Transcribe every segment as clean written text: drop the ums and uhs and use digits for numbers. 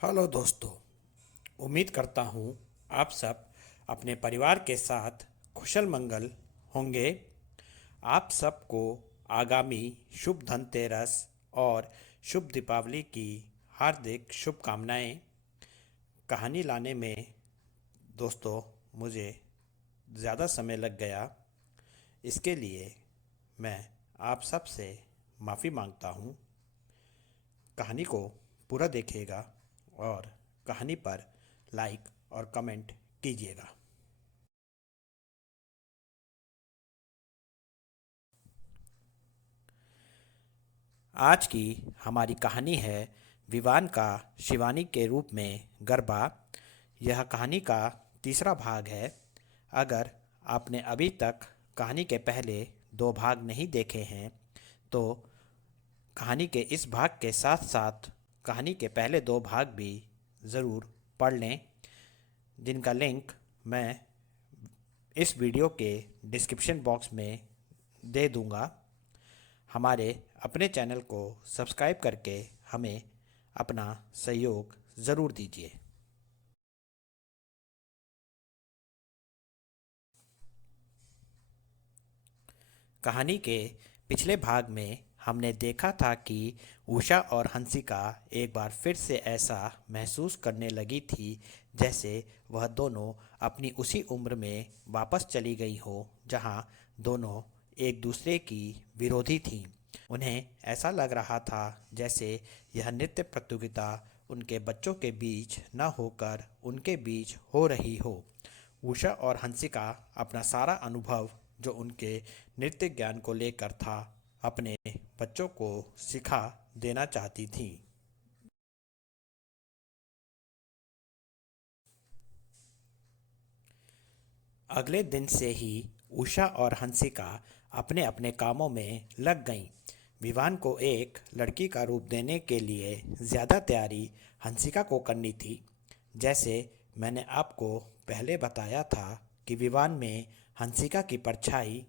Hello दोस्तों। उम्मीद करता हूँ आप सब अपने परिवार के साथ कुशल मंगल होंगे। आप सबको आगामी शुभ धनतेरस और शुभ दीपावली की हार्दिक शुभकामनाएं। कहानी लाने में दोस्तों मुझे ज़्यादा समय लग गया, इसके लिए मैं आप सब से माफ़ी मांगता हूँ। कहानी को पूरा देखिएगा और कहानी पर लाइक और कमेंट कीजिएगा। आज की हमारी कहानी है विवान का शिवानी के रूप में गरबा। यह कहानी का तीसरा भाग है। अगर आपने अभी तक कहानी के पहले दो भाग नहीं देखे हैं तो कहानी के इस भाग के साथ साथ कहानी के पहले दो भाग भी ज़रूर पढ़ लें, जिनका लिंक मैं इस वीडियो के डिस्क्रिप्शन बॉक्स में दे दूंगा। हमारे अपने चैनल को सब्सक्राइब करके हमें अपना सहयोग ज़रूर दीजिए। कहानी के पिछले भाग में हमने देखा था कि उषा और हंसिका एक बार फिर से ऐसा महसूस करने लगी थी जैसे वह दोनों अपनी उसी उम्र में वापस चली गई हो जहां दोनों एक दूसरे की विरोधी थीं। उन्हें ऐसा लग रहा था जैसे यह नृत्य प्रतियोगिता उनके बच्चों के बीच न होकर उनके बीच हो रही हो। उषा और हंसिका अपना सारा अनुभव जो उनके नृत्य ज्ञान को लेकर था अपने बच्चों को सिखा देना चाहती थीं। अगले दिन से ही उषा और हंसिका अपने अपने कामों में लग गईं। विवान को एक लड़की का रूप देने के लिए ज़्यादा तैयारी हंसिका को करनी थी। जैसे मैंने आपको पहले बताया था कि विवान में हंसिका की परछाई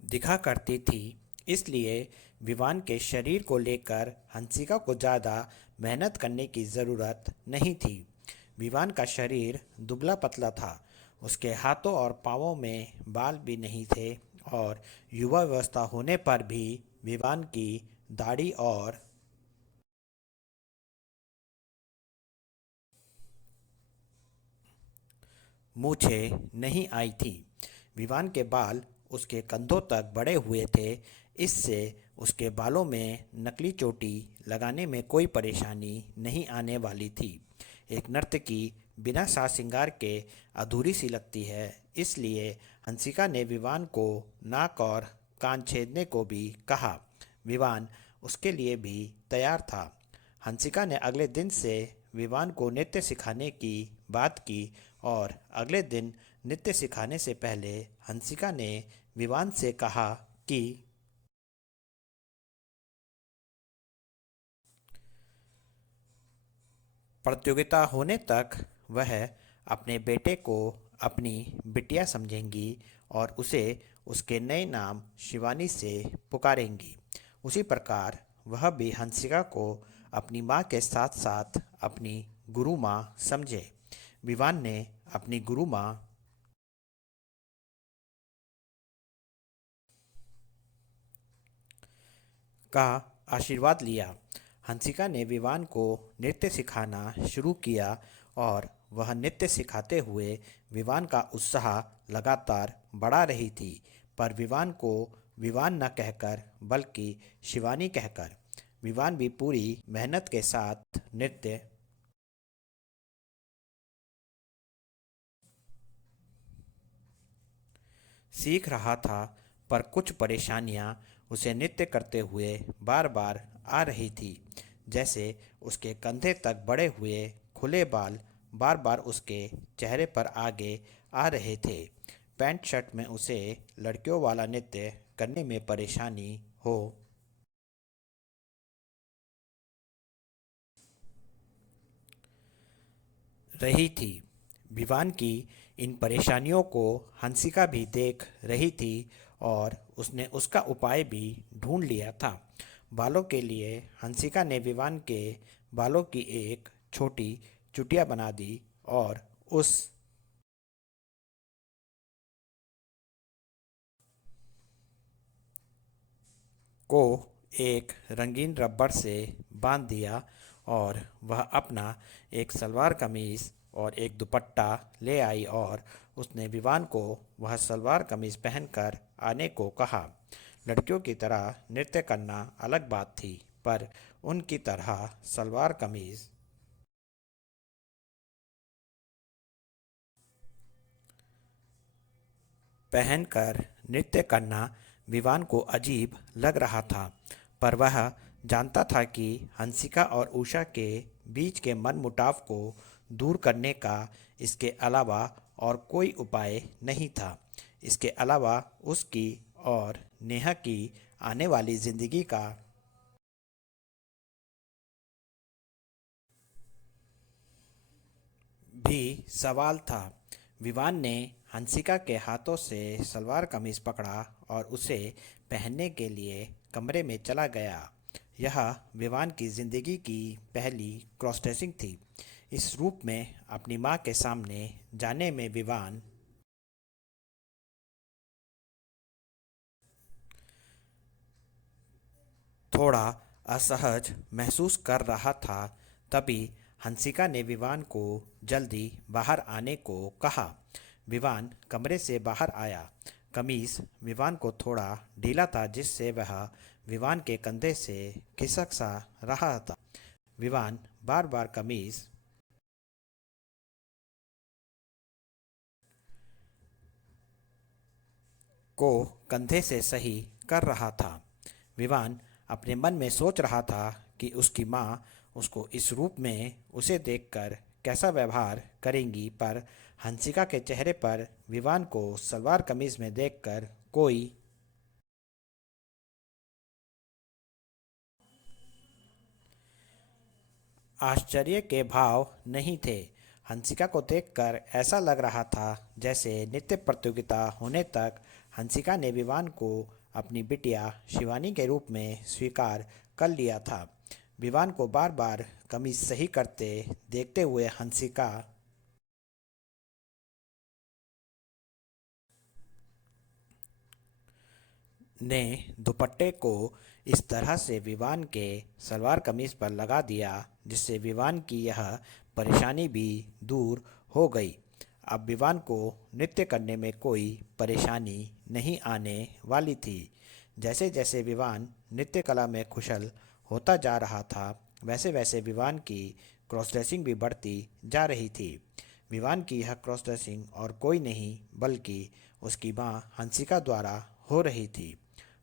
दिखा करती थी, इसलिए विवान के शरीर को लेकर हंसिका को ज़्यादा मेहनत करने की ज़रूरत नहीं थी। विवान का शरीर दुबला पतला था, उसके हाथों और पाँवों में बाल भी नहीं थे और युवा अवस्था होने पर भी विवान की दाढ़ी और मूछें नहीं आई थी। विवान के बाल उसके कंधों तक बढ़े हुए थे, इससे उसके बालों में नकली चोटी लगाने में कोई परेशानी नहीं आने वाली थी। एक नर्तकी बिना साज श्रृंगार के अधूरी सी लगती है, इसलिए हंसिका ने विवान को नाक और कान छेदने को भी कहा। विवान उसके लिए भी तैयार था। हंसिका ने अगले दिन से विवान को नृत्य सिखाने की बात की और अगले दिन नृत्य सिखाने से पहले हंसिका ने विवान से कहा कि प्रतियोगिता होने तक वह अपने बेटे को अपनी बिटिया समझेंगी और उसे उसके नए नाम शिवानी से पुकारेंगी। उसी प्रकार वह भी हंसिका को अपनी माँ के साथ साथ अपनी गुरु माँ समझे। विवान ने अपनी गुरु माँ का आशीर्वाद लिया। हंसिका ने विवान को नृत्य सिखाना शुरू किया और वह नृत्य सिखाते हुए विवान का उत्साह लगातार बढ़ा रही थी। पर विवान को विवान न कहकर बल्कि शिवानी कहकर विवान भी पूरी मेहनत के साथ नृत्य सीख रहा था। पर कुछ परेशानियां उसे नृत्य करते हुए बार बार आ रही थी। जैसे उसके कंधे तक बढ़े हुए खुले बाल बार बार उसके चेहरे पर आगे आ रहे थे। पैंट शर्ट में उसे लड़कियों वाला नृत्य करने में परेशानी हो रही थी। विवान की इन परेशानियों को हंसिका भी देख रही थी और उसने उसका उपाय भी ढूंढ लिया था। बालों के लिए हंसिका ने विवान के बालों की एक छोटी चुटिया बना दी और उस को एक रंगीन रबर से बांध दिया और वह अपना एक सलवार कमीज और एक दुपट्टा ले आई और उसने विवान को वह सलवार कमीज पहनकर आने को कहा। लड़कियों की तरह नृत्य करना अलग बात थी, पर उनकी तरह सलवार कमीज पहनकर नृत्य करना विवान को अजीब लग रहा था, पर वह जानता था कि हंसिका और उषा के बीच के मनमुटाव को दूर करने का इसके अलावा और कोई उपाय नहीं था। इसके अलावा उसकी और नेहा की आने वाली जिंदगी का भी सवाल था। विवान ने हंसिका के हाथों से सलवार कमीज पकड़ा और उसे पहनने के लिए कमरे में चला गया। यह विवान की जिंदगी की पहली क्रॉस ड्रेसिंग थी। इस रूप में अपनी माँ के सामने जाने में विवान थोड़ा असहज महसूस कर रहा था। तभी हंसिका ने विवान को जल्दी बाहर आने को कहा। विवान कमरे से बाहर आया। कमीज विवान को थोड़ा ढीला था, जिससे वह विवान के कंधे से खिसक सा रहा था। विवान बार बार कमीज को कंधे से सही कर रहा था। विवान अपने मन में सोच रहा था कि उसकी माँ उसको इस रूप में उसे देखकर कैसा व्यवहार करेंगी, पर हंसिका के चेहरे पर विवान को सलवार कमीज में देखकर कोई आश्चर्य के भाव नहीं थे। हंसिका को देखकर ऐसा लग रहा था जैसे नृत्य प्रतियोगिता होने तक हंसिका ने विवान को अपनी बिटिया शिवानी के रूप में स्वीकार कर लिया था। विवान को बार बार कमीज सही करते देखते हुए हंसिका ने दुपट्टे को इस तरह से विवान के सलवार कमीज पर लगा दिया जिससे विवान की यह परेशानी भी दूर हो गई। अब विवान को नृत्य करने में कोई परेशानी नहीं आने वाली थी। जैसे जैसे विवान नृत्य कला में कुशल होता जा रहा था, वैसे वैसे विवान की क्रॉस ड्रेसिंग भी बढ़ती जा रही थी। विवान की यह क्रॉस ड्रेसिंग और कोई नहीं बल्कि उसकी माँ हंसिका द्वारा हो रही थी।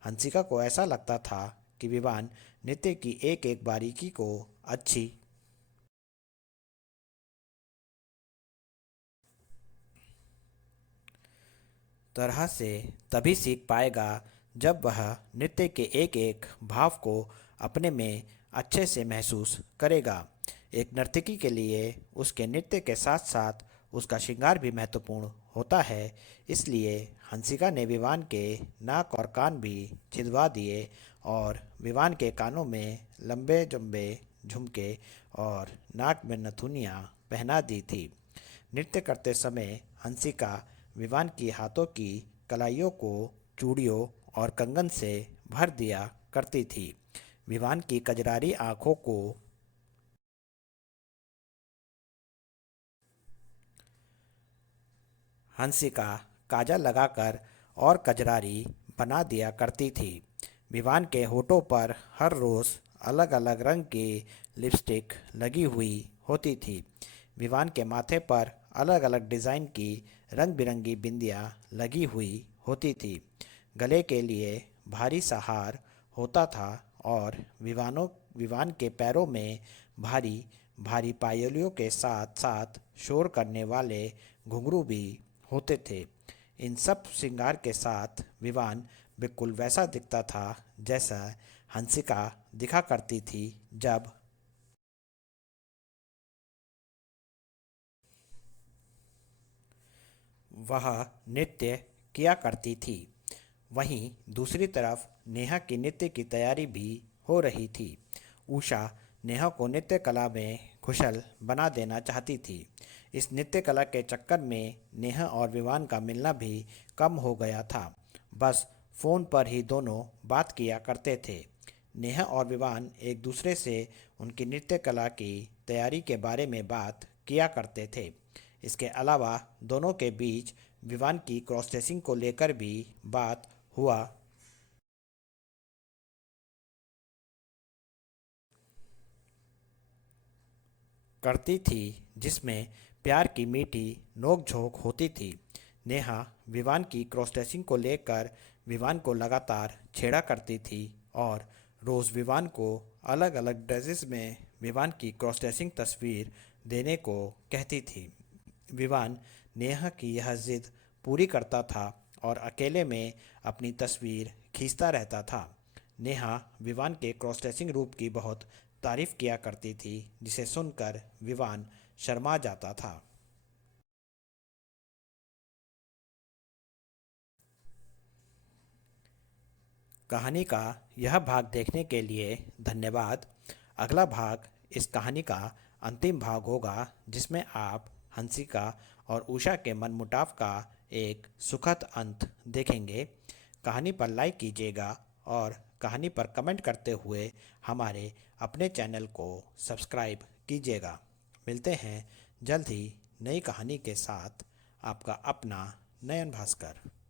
हंसिका को ऐसा लगता था कि विवान नृत्य की एक एक बारीकी को अच्छी तरह से तभी सीख पाएगा जब वह नृत्य के एक एक भाव को अपने में अच्छे से महसूस करेगा। एक नर्तकी के लिए उसके नृत्य के साथ साथ उसका श्रृंगार भी महत्वपूर्ण होता है। इसलिए हंसिका ने विवान के नाक और कान भी छिदवा दिए और विवान के कानों में लंबे लंबे झुमके और नाक में नथुनियाँ पहना दी थी। नृत्य करते समय हंसिका विवान की हाथों की कलाइयों को चूड़ियों और कंगन से भर दिया करती थी। विवान की कजरारी आंखों को हंसिका काजल लगाकर और कजरारी बना दिया करती थी। विवान के होठों पर हर रोज़ अलग अलग रंग की लिपस्टिक लगी हुई होती थी। विवान के माथे पर अलग अलग डिज़ाइन की रंग बिरंगी बिंदियाँ लगी हुई होती थी। गले के लिए भारी सा हार होता था और विवान के पैरों में भारी भारी पायलियों के साथ साथ शोर करने वाले घुंघरू भी होते थे। इन सब श्रृंगार के साथ विवान बिल्कुल वैसा दिखता था जैसा हंसिका दिखा करती थी जब वह नृत्य किया करती थी। वहीं दूसरी तरफ नेहा की नृत्य की तैयारी भी हो रही थी। उषा नेहा को नृत्य कला में कुशल बना देना चाहती थी। इस नृत्य कला के चक्कर में नेहा और विवान का मिलना भी कम हो गया था। बस फ़ोन पर ही दोनों बात किया करते थे। नेहा और विवान एक दूसरे से उनकी नृत्य कला की तैयारी के बारे में बात किया करते थे। इसके अलावा दोनों के बीच विवान की क्रॉस ड्रेसिंग को लेकर भी बात हुआ करती थी, जिसमें प्यार की मीठी नोक-झोंक होती थी। नेहा विवान की क्रॉस ड्रेसिंग को लेकर विवान को लगातार छेड़ा करती थी और रोज़ विवान को अलग-अलग ड्रेसेस में विवान की क्रॉस ड्रेसिंग तस्वीर देने को कहती थी। विवान नेहा की यह जिद पूरी करता था और अकेले में अपनी तस्वीर खींचता रहता था। नेहा विवान के क्रॉस ड्रेसिंग रूप की बहुत तारीफ किया करती थी, जिसे सुनकर विवान शर्मा जाता था। कहानी का यह भाग देखने के लिए धन्यवाद। अगला भाग इस कहानी का अंतिम भाग होगा, जिसमें आप हंसिका और उषा के मनमुटाव का एक सुखद अंत देखेंगे। कहानी पर लाइक कीजिएगा और कहानी पर कमेंट करते हुए हमारे अपने चैनल को सब्सक्राइब कीजिएगा। मिलते हैं जल्द ही नई कहानी के साथ। आपका अपना नयन भास्कर।